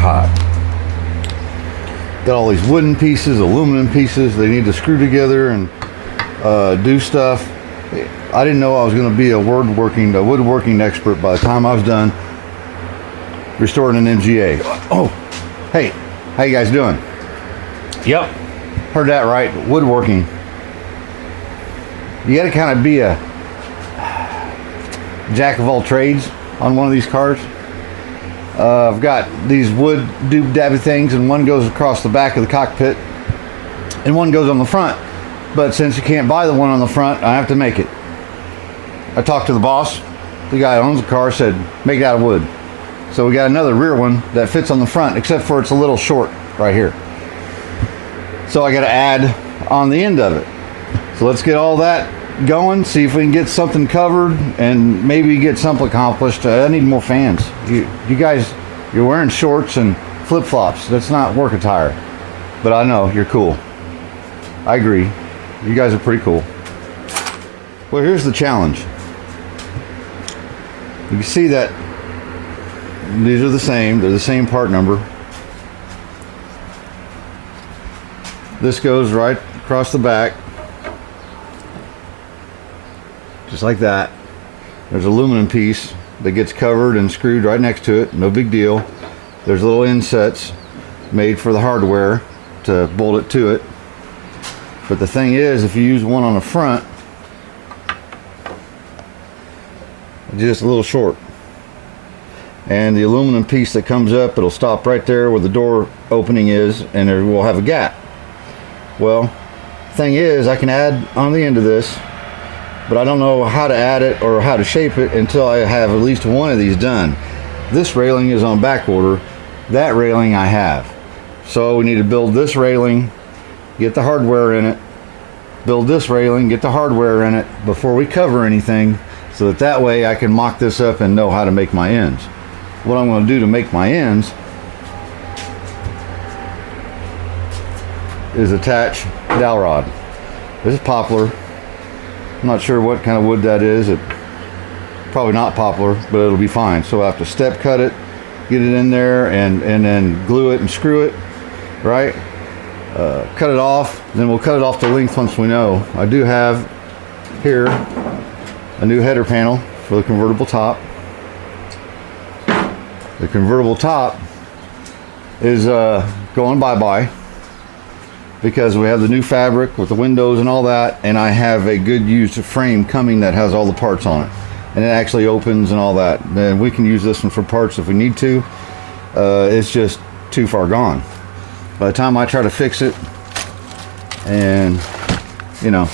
hot. Got all these wooden pieces, aluminum pieces. They need to screw together and do stuff. I didn't know I was going to be a woodworking expert by the time I was done restoring an MGA. Oh, hey, how you guys doing? Yep, heard that right. Woodworking. You got to kind of be a jack of all trades on one of these cars. I've got these wood doobie things, and one goes across the back of the cockpit and one goes on the front. But since you can't buy the one on the front, I have to make it. I talked to the boss, the guy who owns the car, said make it out of wood. So we got another rear one that fits on the front, except for it's a little short right here. So I got to add on the end of it. So let's get all that going, see if we can get something covered and maybe get something accomplished. I need more fans. You guys, you're wearing shorts and flip-flops. That's not work attire. But I know, you're cool. I agree. You guys are pretty cool. Well, here's the challenge. You can see that these are the same. They're the same part number. This goes right across the back. Just like that. There's an aluminum piece that gets covered and screwed right next to it. No big deal. There's little insets made for the hardware to bolt it to it. But the thing is, if you use one on the front, it's just a little short. And the aluminum piece that comes up, it'll stop right there where the door opening is, and there will have a gap. Well, thing is, I can add on the end of this, but I don't know how to add it or how to shape it until I have at least one of these done. This railing is on back order. That railing I have. So we need to build this railing, get the hardware in it, build this railing, get the hardware in it before we cover anything, so that way I can mock this up and know how to make my ends. What I'm going to do to make my ends is attach dowel rod. This is poplar. I'm not sure what kind of wood that is. Probably not poplar, but it'll be fine. So I have to step cut it, get it in there, and then glue it and screw it, right? Cut it off, then we'll cut it off to length once we know. I do have here a new header panel for the convertible top. The convertible top is going bye-bye because we have the new fabric with the windows and all that, and I have a good used frame coming that has all the parts on it, and it actually opens and all that. Then we can use this one for parts if we need to. It's just too far gone. By the time I try to fix it, and you know,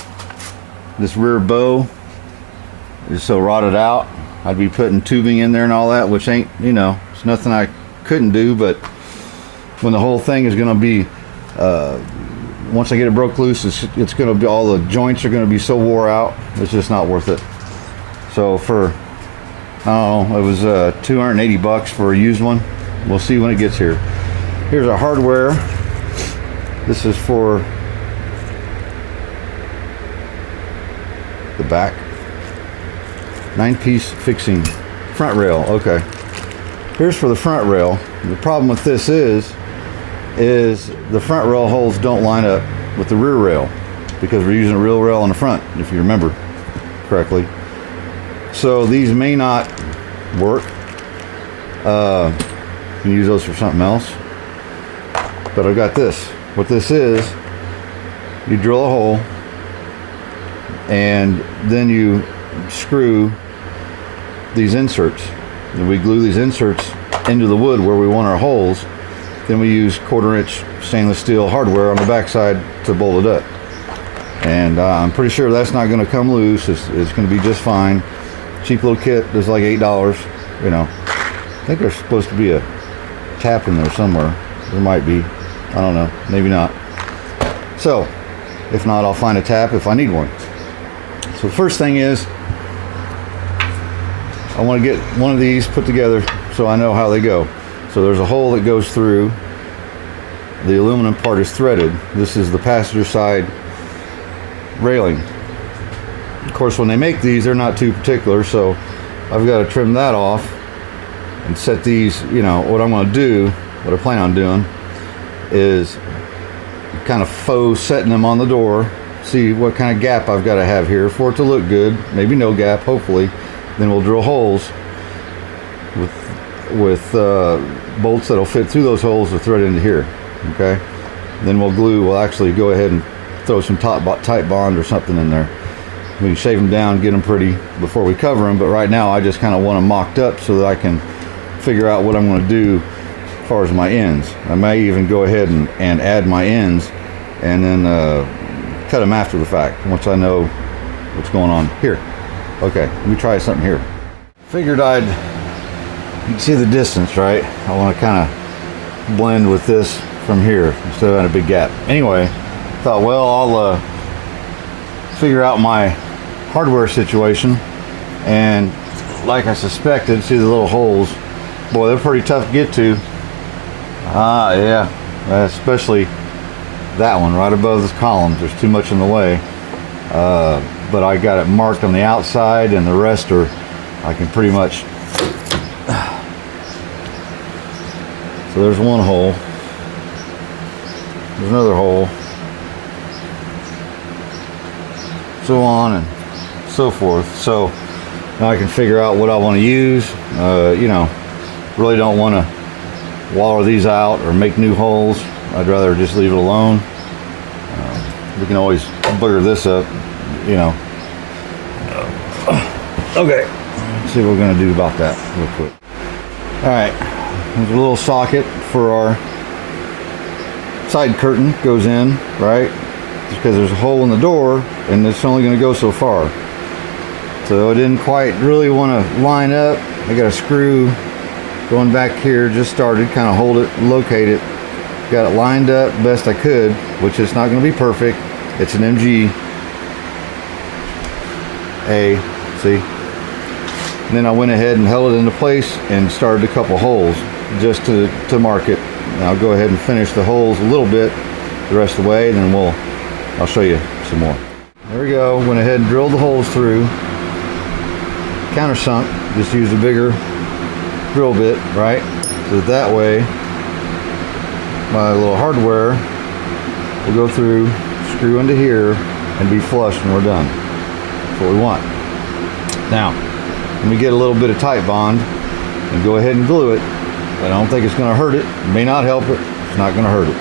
this rear bow is so rotted out, I'd be putting tubing in there and all that, which ain't, you know, it's nothing I couldn't do. But when the whole thing is going to be once I get it broke loose, it's going to be, all the joints are going to be so wore out, it's just not worth it. So for, I don't know, it was $280 for a used one. We'll see when it gets here. Here's our hardware. This is for the back. 9-piece fixing. Front rail, okay. Here's for the front rail. The problem with this is the front rail holes don't line up with the rear rail because we're using a real rail on the front, if you remember correctly. So these may not work. You can use those for something else. But I've got this. What this is, you drill a hole and then you screw these inserts. And we glue these inserts into the wood where we want our holes. Then we use 1/4-inch stainless steel hardware on the backside to bolt it up. And I'm pretty sure that's not going to come loose. It's going to be just fine. Cheap little kit is like $8. You know, I think there's supposed to be a tap in there somewhere. There might be. I don't know. Maybe not. So, if not, I'll find a tap if I need one. So the first thing is, I want to get one of these put together so I know how they go. So there's a hole that goes through. The aluminum part is threaded. This is the passenger side railing. Of course, when they make these, they're not too particular, so I've got to trim that off and set these. You know, what I'm going to do what I plan on doing is kind of faux setting them on the door, see what kind of gap I've got to have here for it to look good. Maybe no gap, hopefully. Then we'll drill holes with bolts that'll fit through those holes to thread into here. Okay. Then we'll actually go ahead and throw some tight bond or something in there. We can shave them down, get them pretty before we cover them, but right now I just kind of want them mocked up so that I can figure out what I'm going to do as far as my ends. I may even go ahead and add my ends and then cut them after the fact once I know what's going on here. Okay, let me try something here. Figured you can see the distance, right? I want to kind of blend with this from here instead of having a big gap. Anyway, thought, well, I'll figure out my hardware situation, and like I suspected, see the little holes, boy, they're pretty tough to get to. Yeah, especially that one right above this column. There's too much in the way, but I got it marked on the outside, and the rest are I can pretty much. So there's one hole, there's another hole, so on and so forth. So now I can figure out what I want to use. You know, really don't want to waller these out or make new holes. I'd rather just leave it alone. We can always booger this up, you know. Okay, let's see what we're going to do about that real quick. All right, there's a little socket for our side curtain, goes in, right? Just because there's a hole in the door and it's only going to go so far. So I didn't quite really want to line up. I got a screw going back here, just started, kind of hold it, locate it. Got it lined up best I could, which is not going to be perfect. It's an MG A, see? And then I went ahead and held it into place and started a couple holes just to mark it. Now I'll go ahead and finish the holes a little bit the rest of the way, and then I'll show you some more. There we go. Went ahead and drilled the holes through. Countersunk. Just used a bigger drill bit, right? So that way my little hardware will go through, screw into here, and be flush when we're done. That's what we want. Now, let me get a little bit of tight bond and go ahead and glue it. I don't think it's going to hurt it. It may not help it. It's not going to hurt it.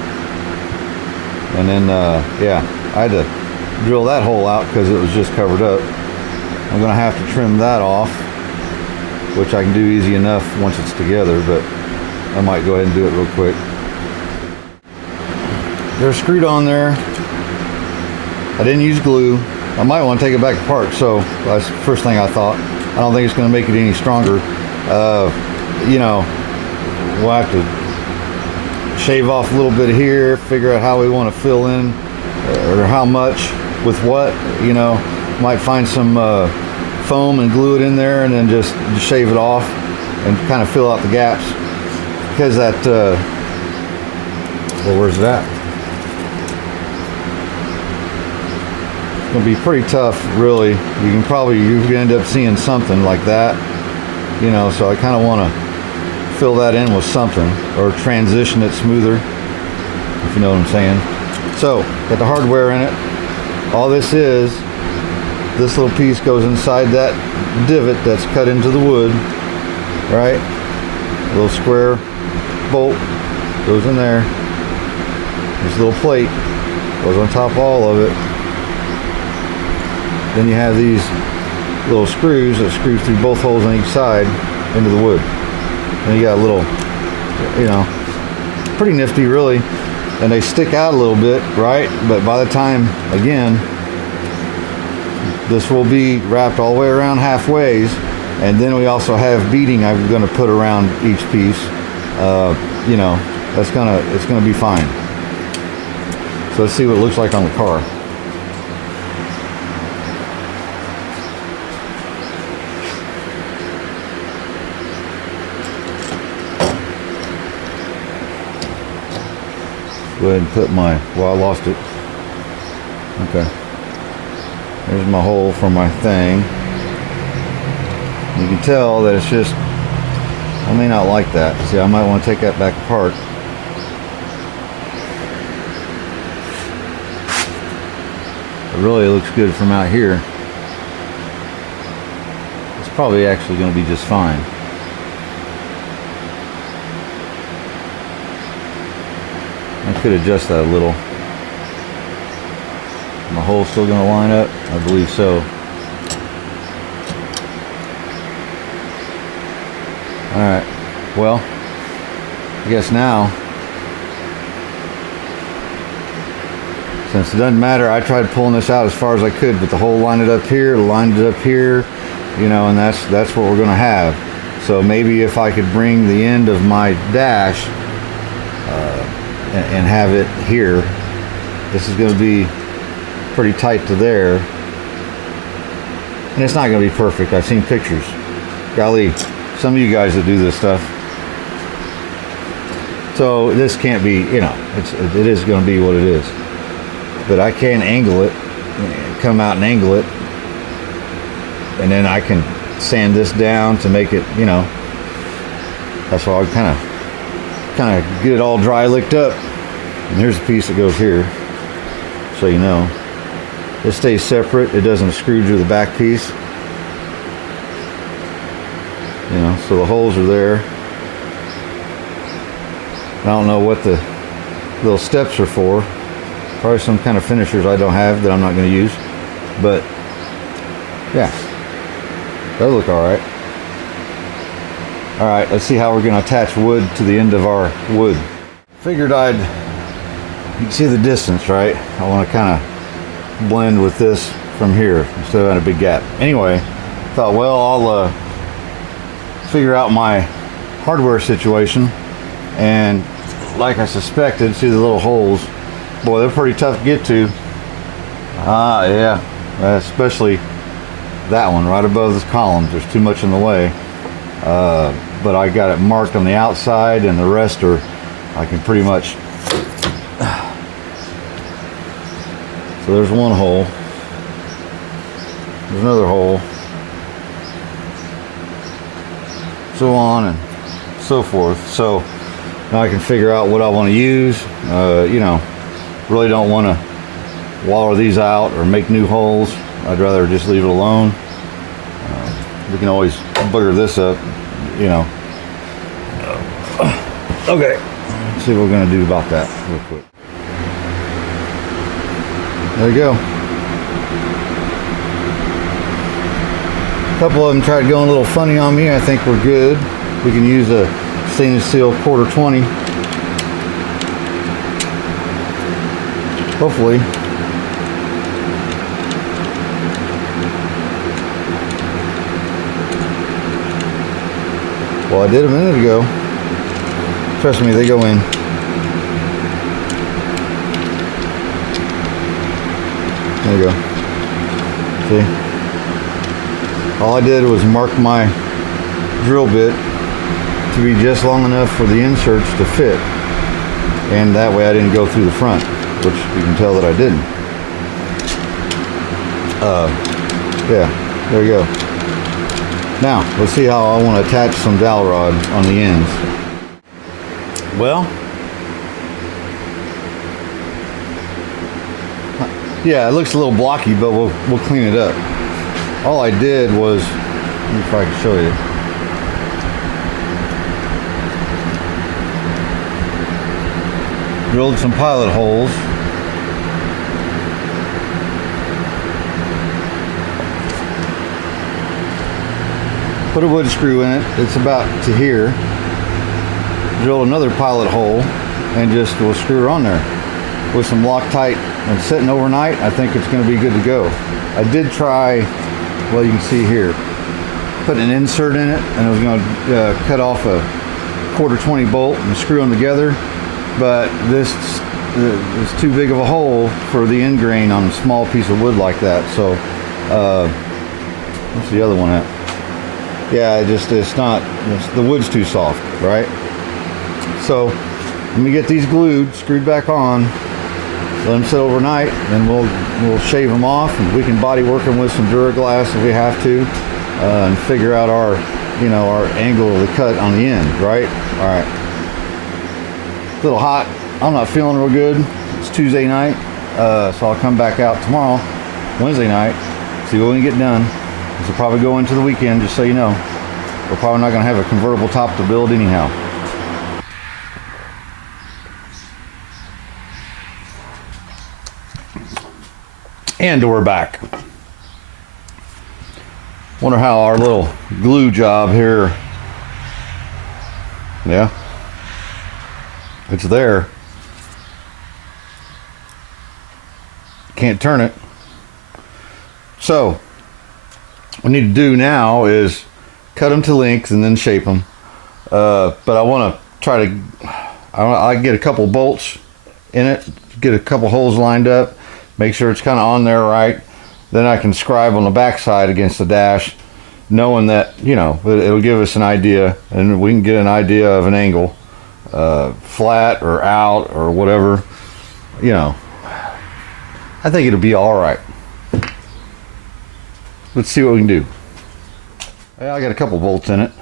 And then, yeah, I had to drill that hole out because it was just covered up. I'm going to have to trim that off, which I can do easy enough once it's together, but I might go ahead and do it real quick. They're screwed on there. I didn't use glue. I might want to take it back apart, so that's the first thing I thought. I don't think it's going to make it any stronger. You know, we'll have to shave off a little bit here, figure out how we want to fill in, or how much with what. You know, might find some foam and glue it in there, and then just shave it off and kind of fill out the gaps. Because that, well, where's that? It's going to be pretty tough, really. You can end up seeing something like that, you know, so I kind of want to fill that in with something, or transition it smoother, if you know what I'm saying. So, got the hardware in it. All this little piece goes inside that divot that's cut into the wood, right? A little square bolt goes in there. This little plate goes on top of all of it. Then you have these little screws that screw through both holes on each side into the wood. And you got a little, you know, pretty nifty really. And they stick out a little bit, right? But by the time, again, this will be wrapped all the way around halfways. And then we also have beading I'm going to put around each piece. You know, it's gonna be fine. So let's see what it looks like on the car. Go ahead and put well, I lost it. Okay. There's my hole for my thing. You can tell that it's just I may not like that. See, I might want to take that back apart. It really looks good from out here. It's probably actually going to be just fine. I could adjust that a little. My hole's still going to line up? I believe so. Alright, well, I guess now, since it doesn't matter, I tried pulling this out as far as I could, but the hole lined it up here, lined it up here, you know, and that's what we're going to have. So maybe if I could bring the end of my dash and have it here, this is going to be pretty tight to there, and it's not going to be perfect. I've seen pictures. Golly, some of you guys that do this stuff. So this can't be, you know, it is going to be what it is. But I can angle it, come out and angle it, and then I can sand this down to make it, you know. That's why I kind of get it all dry licked up. And here's a piece that goes here, so you know. It stays separate. It doesn't screw to the back piece. You know, so the holes are there. I don't know what the little steps are for. Probably some kind of finishers I don't have that I'm not going to use. But yeah, that'll look all right. All right, let's see how we're going to attach wood to the end of our wood. Figured you can see the distance, right? I want to kind of blend with this from here instead of having a big gap. Anyway, thought, well, I'll figure out my hardware situation, and like I suspected, see the little holes, boy, they're pretty tough to get to. Yeah, especially that one right above this column. There's too much in the way, but I got it marked on the outside, and the rest are, I can pretty much. So there's one hole, there's another hole, so on and so forth. So now I can figure out what I want to use. You know, really don't want to waller these out or make new holes. I'd rather just leave it alone. We can always bugger this up, you know. Okay, let's see what we're going to do about that real quick. There you go. A couple of them tried going a little funny on me. I think we're good. We can use a stainless steel 1/4-20. Hopefully. Well, I did a minute ago. Trust me, they go in. There you go. See? All I did was mark my drill bit to be just long enough for the inserts to fit. And that way I didn't go through the front, which you can tell that I didn't. Yeah, there you go. Now, let's see how I want to attach some dowel rod on the ends. Well, yeah, it looks a little blocky, but we'll clean it up. All I did was, let me see if I can show you. Drilled some pilot holes. Put a wood screw in it. It's about to here. Drilled another pilot hole and just will screw her on there with some Loctite and sitting overnight. I think it's going to be good to go. I did try, well, you can see here, putting an insert in it, and I was going to cut off a 1/4-20 bolt and screw them together, but this is too big of a hole for the end grain on a small piece of wood like that. So what's the other one at? Yeah, the wood's too soft, right? So let me get these glued, screwed back on, let them sit overnight, and we'll shave them off, and we can body work them with some Duraglass if we have to, and figure out our you know, our angle of the cut on the end, right? All right. A little hot. I'm not feeling real good. It's Tuesday night, so I'll come back out tomorrow, Wednesday night, see what we can get done. This will probably go into the weekend, just so you know. We're probably not going to have a convertible top to build anyhow. And we're back. Wonder how our little glue job here, yeah, it's there. Can't turn it. So what we need to do now is cut them to length and then shape them. But I want to try to, I get a couple bolts in it, get a couple holes lined up, make sure it's kind of on there right. Then I can scribe on the back side against the dash, knowing that, you know, it'll give us an idea, and we can get an idea of an angle, flat or out or whatever, you know. I think it'll be all right. Let's see what we can do. I got a couple bolts in it.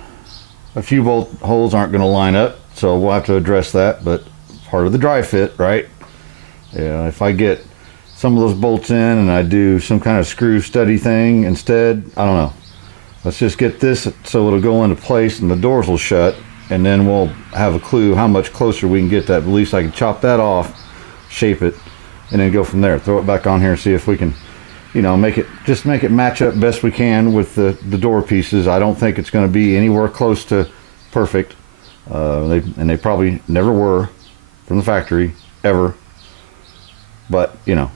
A few bolt holes aren't going to line up, so we'll have to address that, but part of the dry fit, right? Yeah, if I get some of those bolts in and I do some kind of screw study thing instead, I don't know. Let's just get this so it'll go into place and the doors will shut, and then we'll have a clue how much closer we can get that. At least I can chop that off, shape it, and then go from there. Throw it back on here and see if we can, you know, make it match up best we can with the door pieces. I don't think it's going to be anywhere close to perfect. They probably never were from the factory, ever. But, you know.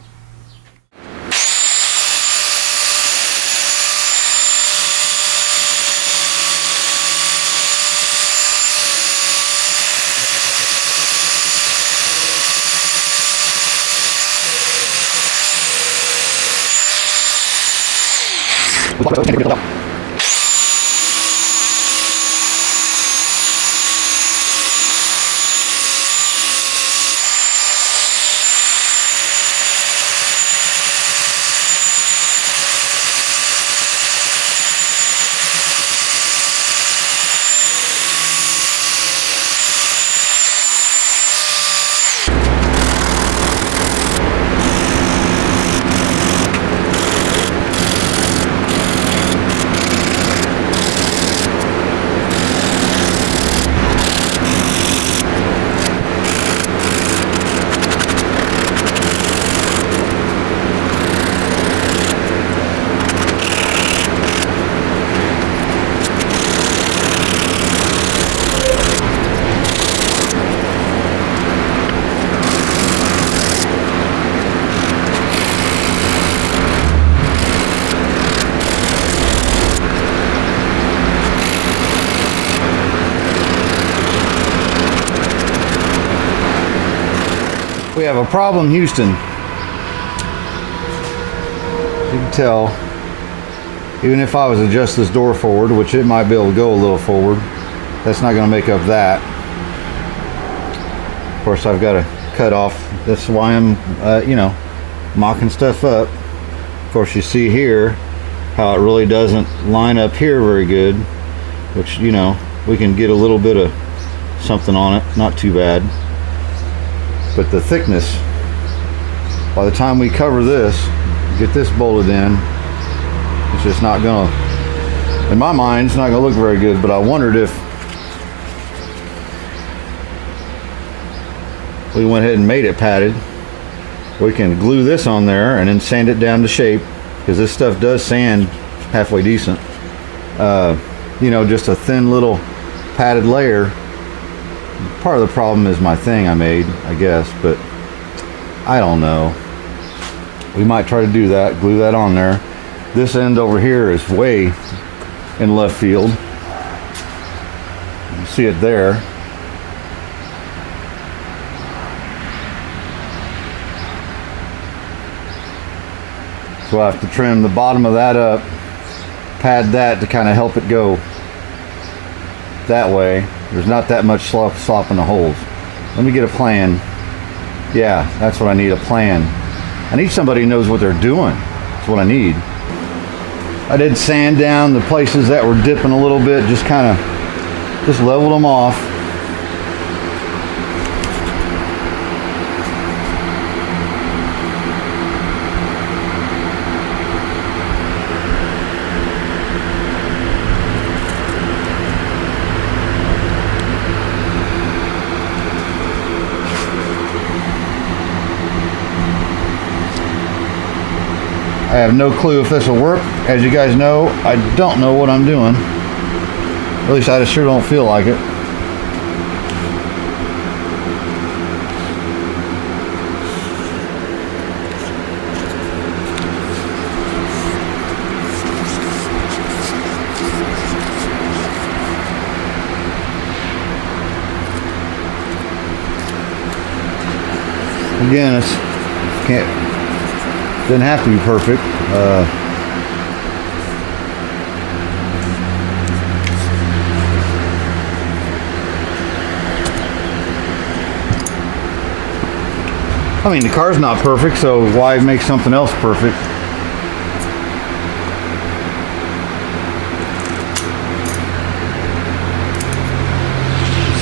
We have a problem, Houston. You can tell, even if I was to adjust this door forward, which it might be able to go a little forward, that's not going to make up that. Of course, I've got to cut off. That's why I'm, you know, mocking stuff up. Of course, you see here how it really doesn't line up here very good, which, you know, we can get a little bit of something on it, not too bad. But the thickness, by the time we cover this, get this bolted in, it's just not gonna, in my mind, it's not gonna look very good. But I wondered if we went ahead and made it padded, we can glue this on there and then sand it down to shape, because this stuff does sand halfway decent. You know, just a thin little padded layer. Part of the problem is my thing I made, I guess, but I don't know. We might try to do that, glue that on there. This end over here is way in left field. You see it there. So I have to trim the bottom of that up, pad that to kind of help it go that way. There's not that much slop in the holes. Let me get a plan. Yeah, that's what I need, a plan. I need somebody who knows what they're doing. That's what I need. I did sand down the places that were dipping a little bit, just kind of just leveled them off. I have no clue if this will work. As you guys know, I don't know what I'm doing. At least I sure don't feel like it. Again, it's didn't have to be perfect. I mean, the car's not perfect, so why make something else perfect?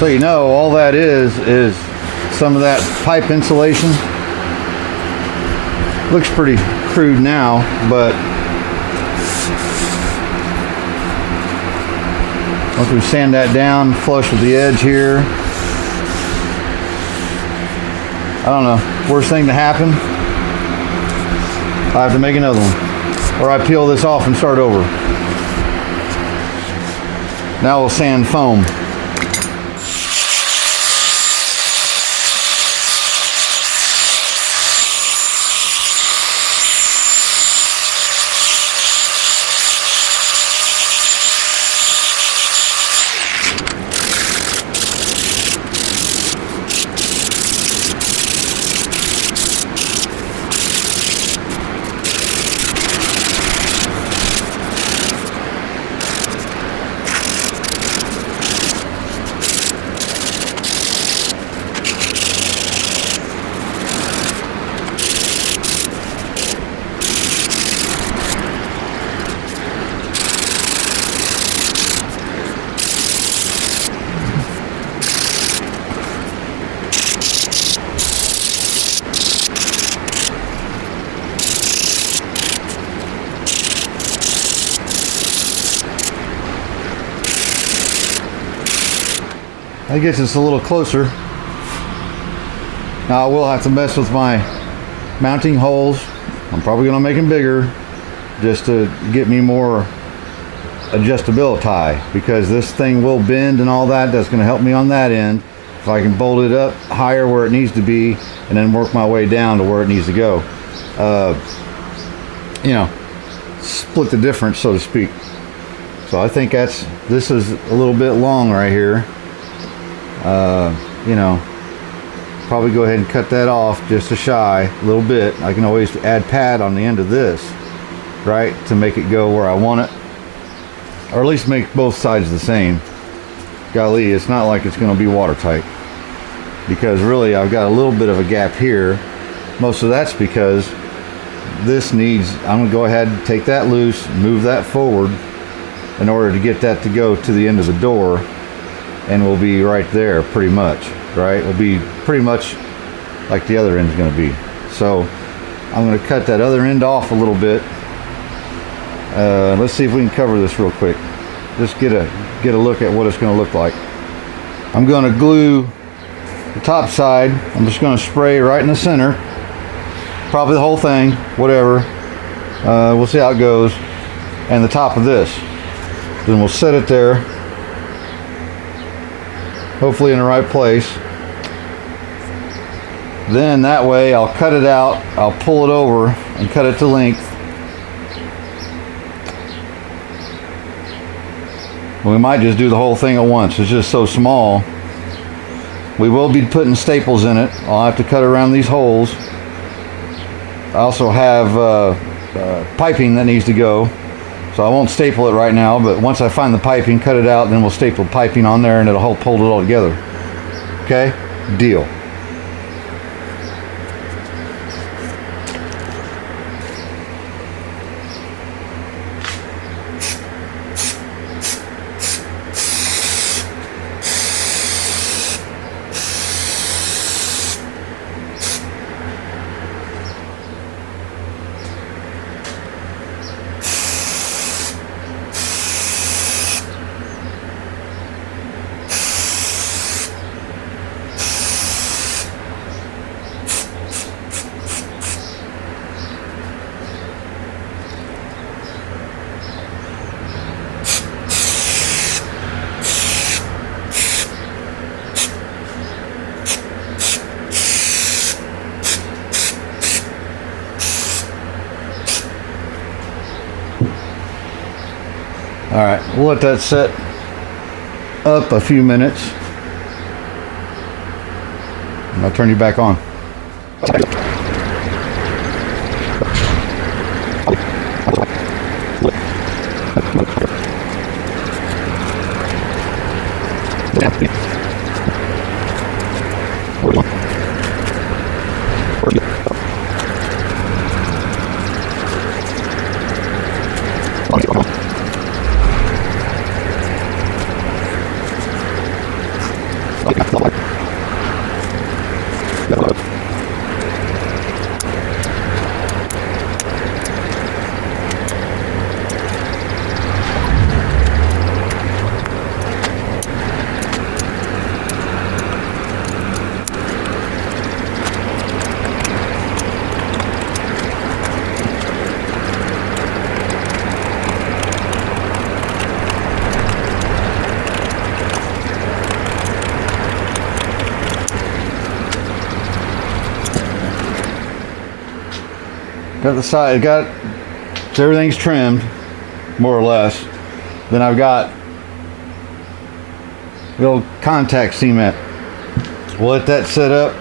So you know, all that is some of that pipe insulation. Looks pretty crude now, but once we sand that down, flush with the edge here, I don't know, worst thing to happen, I have to make another one, or I peel this off and start over. Now we'll sand foam. That gets us a little closer. Now I will have to mess with my mounting holes. I'm probably going to make them bigger just to get me more adjustability, because this thing will bend and all that. That's going to help me on that end. If I can bolt it up higher where it needs to be and then work my way down to where it needs to go. You know, split the difference, so to speak. So I think this is a little bit long right here. You know, probably go ahead and cut that off just a shy a little bit. I can always add pad on the end of this, right, to make it go where I want it, or at least make both sides the same. Golly, it's not like it's going to be watertight, because really I've got a little bit of a gap here. Most of that's because this needs, I'm going to go ahead and take that loose, move that forward in order to get that to go to the end of the door, and we'll be right there pretty much, right? We'll be pretty much like the other end's going to be. So I'm going to cut that other end off a little bit. Let's see if we can cover this real quick. Just get a look at what it's going to look like. I'm going to glue the top side. I'm just going to spray right in the center, probably the whole thing, whatever. We'll see how it goes. And the top of this, then we'll set it there, hopefully in the right place. Then that way I'll cut it out, I'll pull it over and cut it to length. We might just do the whole thing at once. It's just so small. We will be putting staples in it. I'll have to cut around these holes. I also have piping that needs to go, so I won't staple it right now, but once I find the piping, cut it out, then we'll staple piping on there and it'll hold it all together. Okay? Deal. All right, we'll let that set up a few minutes. And I'll turn you back on. Got the side, so everything's trimmed, more or less. Then I've got the old contact cement. We'll let that set up,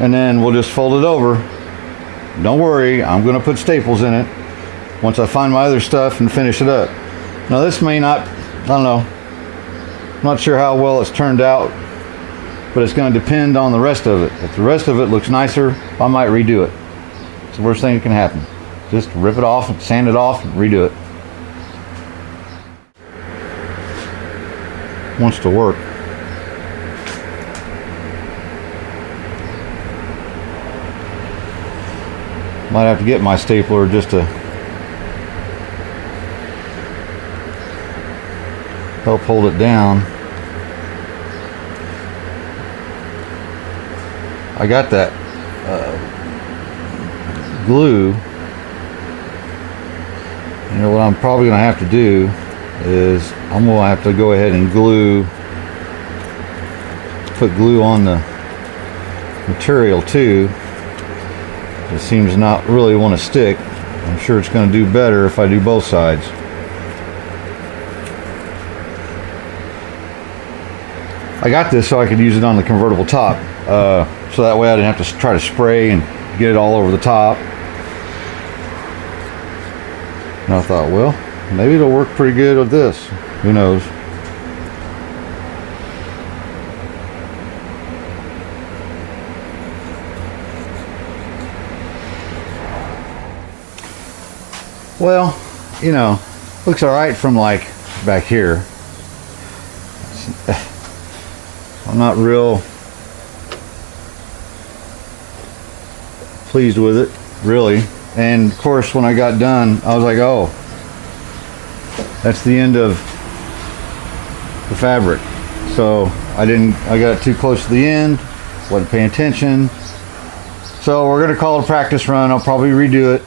and then we'll just fold it over. Don't worry, I'm gonna put staples in it once I find my other stuff and finish it up. Now this may not, I don't know, I'm not sure how well it's turned out, but it's gonna depend on the rest of it. If the rest of it looks nicer, I might redo it. It's the worst thing that can happen. Just rip it off, sand it off, and redo it. Wants to work. Might have to get my stapler just to help hold it down. I got that glue. You know what I'm probably going to have to do is I'm going to have to go ahead and put glue on the material too. It seems to not really want to stick. I'm sure it's going to do better if I do both sides. I got this so I could use it on the convertible top, so that way I didn't have to try to spray and get it all over the top. And I thought, well, maybe it'll work pretty good with this. Who knows? Well, you know, looks all right from like back here. I'm not real pleased with it, really. And of course, when I got done, I was like, oh, that's the end of the fabric. So I got too close to the end, wasn't paying attention. So we're gonna call it a practice run. I'll probably redo it.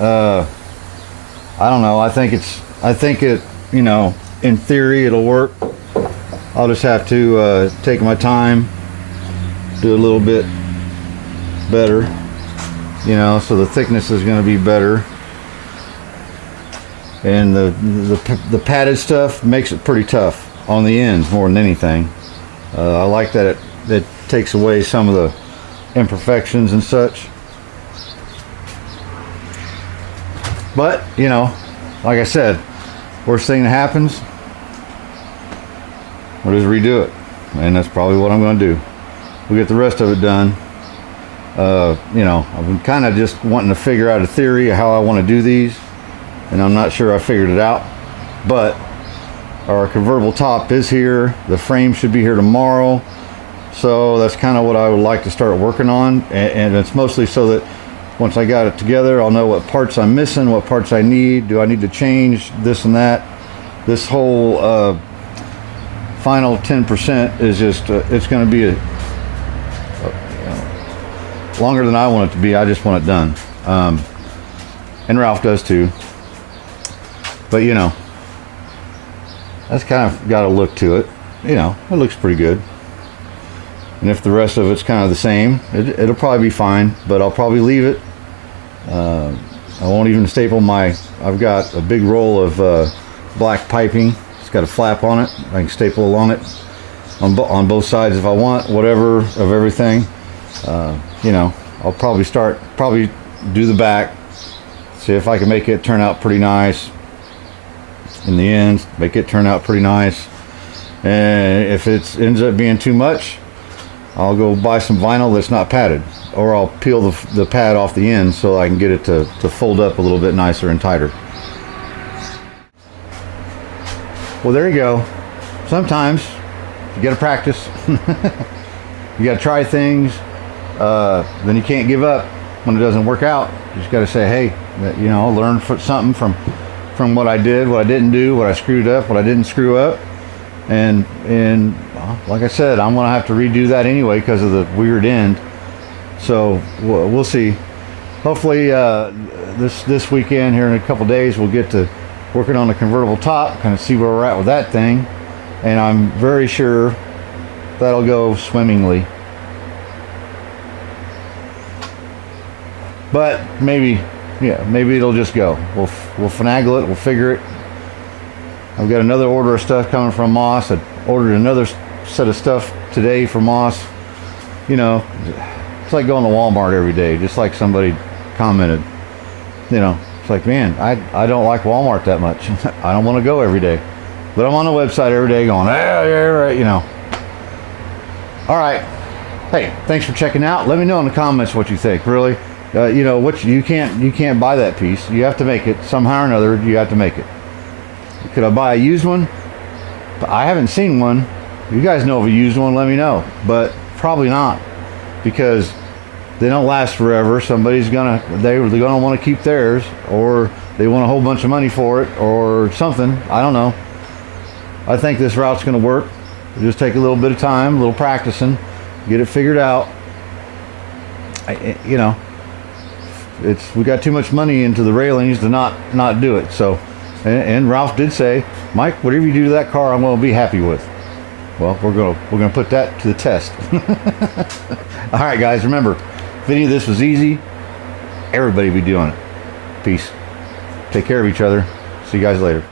I don't know. I think it, you know, in theory it'll work. I'll just have to take my time, do a little bit better, you know, so the thickness is going to be better. And the padded stuff makes it pretty tough on the ends more than anything. I like that it takes away some of the imperfections and such. But, you know, like I said, worst thing that happens, we'll just redo it. And that's probably what I'm going to do. We'll get the rest of it done. You know, I've been kind of just wanting to figure out a theory of how I want to do these. And I'm not sure I figured it out. But our convertible top is here. The frame should be here tomorrow. So that's kind of what I would like to start working on. And it's mostly so that once I got it together, I'll know what parts I'm missing, what parts I need. Do I need to change this and that? This whole final 10% is just, it's going to be longer than I want it to be. I just want it done. And Ralph does too. But you know, that's kind of got a look to it. You know, it looks pretty good. And if the rest of it's kind of the same, it'll probably be fine, but I'll probably leave it. I won't even staple I've got a big roll of black piping. It's got a flap on it. I can staple along it on both sides if I want, whatever, of everything. You know, I'll probably do the back, see if I can make it turn out pretty nice in the end, make it turn out pretty nice. And if it ends up being too much, I'll go buy some vinyl that's not padded, or I'll peel the pad off the end so I can get it to fold up a little bit nicer and tighter. Well, there you go. Sometimes you gotta practice. You gotta try things. Then you can't give up when it doesn't work out. You just gotta say, hey, you know, learn something from what I did, what I didn't do, what I screwed up, what I didn't screw up. And like I said, I'm gonna have to redo that anyway because of the weird end. So we'll see. Hopefully this weekend here in a couple days we'll get to working on the convertible top, kind of see where we're at with that thing, and I'm very sure that'll go swimmingly. But maybe it'll just go. We'll finagle it. We'll figure it. I've got another order of stuff coming from Moss. I ordered another set of stuff today from Moss. You know, it's like going to Walmart every day, just like somebody commented. You know, it's like, man, I don't like Walmart that much. I don't want to go every day. But I'm on the website every day going, yeah, right, you know. All right. Hey, thanks for checking out. Let me know in the comments what you think, really. You know, you can't buy that piece. You have to make it somehow or another. You have to make it. Could I buy a used one? I haven't seen one. You guys know of a used one, let me know. But probably not, because they don't last forever. They're gonna want to keep theirs, or they want a whole bunch of money for it, or something. I don't know. I think this route's gonna work. It'll just take a little bit of time, a little practicing, get it figured out. You know, we got too much money into the railings to not do it. So, and Ralph did say, Mike, whatever you do to that car, I'm going to be happy with. Well, we're gonna put that to the test. All right, guys, remember, if any of this was easy, everybody would be doing it. Peace. Take care of each other. See you guys later.